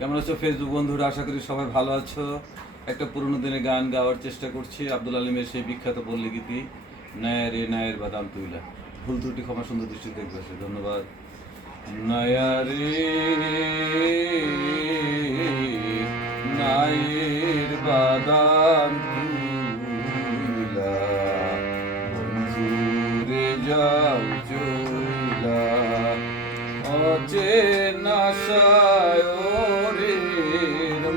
কেমন আছো ফেসবুক বন্ধুরা? আশা করি সবাই ভালো আছো। একটা পুরনো দিনের গান গাওয়ার চেষ্টা করছি, আব্দুল আলিমের সেই বিখ্যাত পল্লী গীতি, নায়া রে নায়ের বাদাম তুইলা। ভুল ত্রুটি ক্ষমা সুন্দর দৃষ্টি দেখবে। ধন্যবাদ। নায়া রে নায়ের বাদাম তুইলা, বন্ধুরে যাও চইলা, অচেনা সায়রের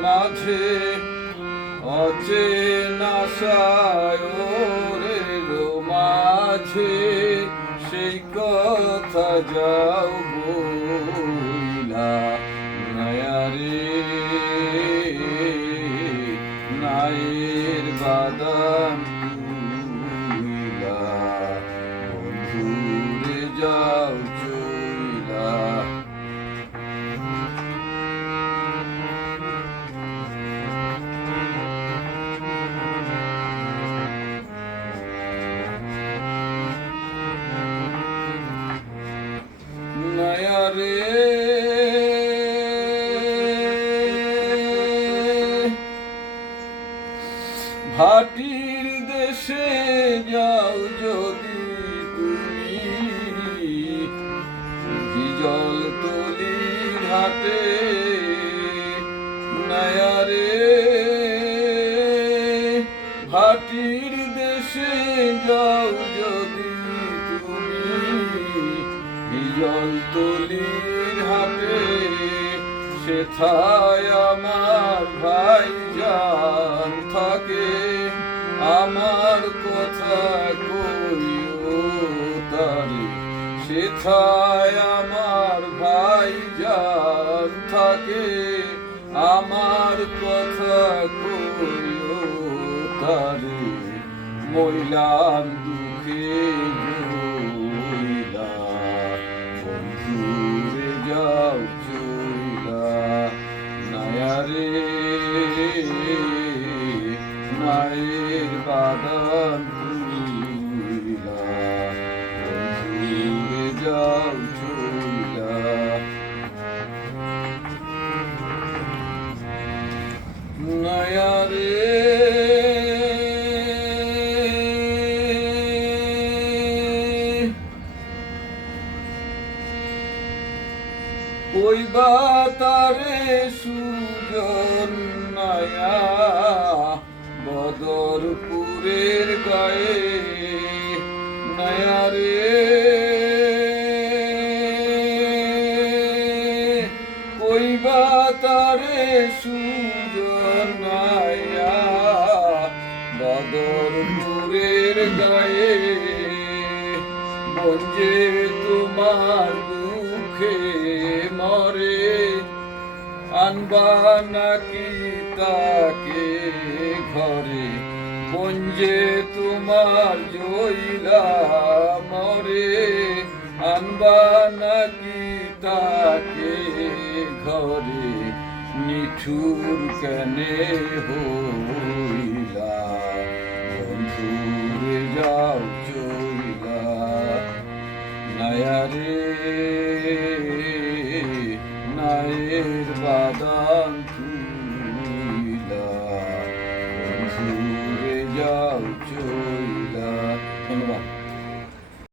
মাঝে, অচেনা সায়রের মাঝে, সেই কথা যাও বইলা। নায়া রে নায়ের বাদাম তুইলা, বন্ধুরে যাও চইলা। নায়া রে ভাটির দেশে যাও যদি তুমি, বিজল তলির হাটে। নায়া রে ভাটির দেশে যাও যদি তুমি, বিজল তলির হাটে, সেথায় আমার ভাইজান থাকে। আমার কথা কইও তারে, সেথায় আমার ভাইজান থাকে। আমার কথা কইও তারে, মইলাম দুঃখে জইলা, বন্ধুরে যাও চইলা। নায়া রে নায়ের বাদাম তুইলা, বন্ধুরে যাও চইলা। নায়া রে কইবা তারে সুজন নায়া বদরপুরের গায়ে। নায়া রে কইবা তারে সুজন নায়া বদরপুরের গায়ে। মঞ্জে তোমার দুঃখে মরে, আনবা নাকি তাকে ঘরে। মঞ্জে তোমার জইলা মরে, আনবা নাকি তাকে ঘরে। নিঠুর কেনে হইলা, বন্ধুরে যাও চইলা। নায়া রে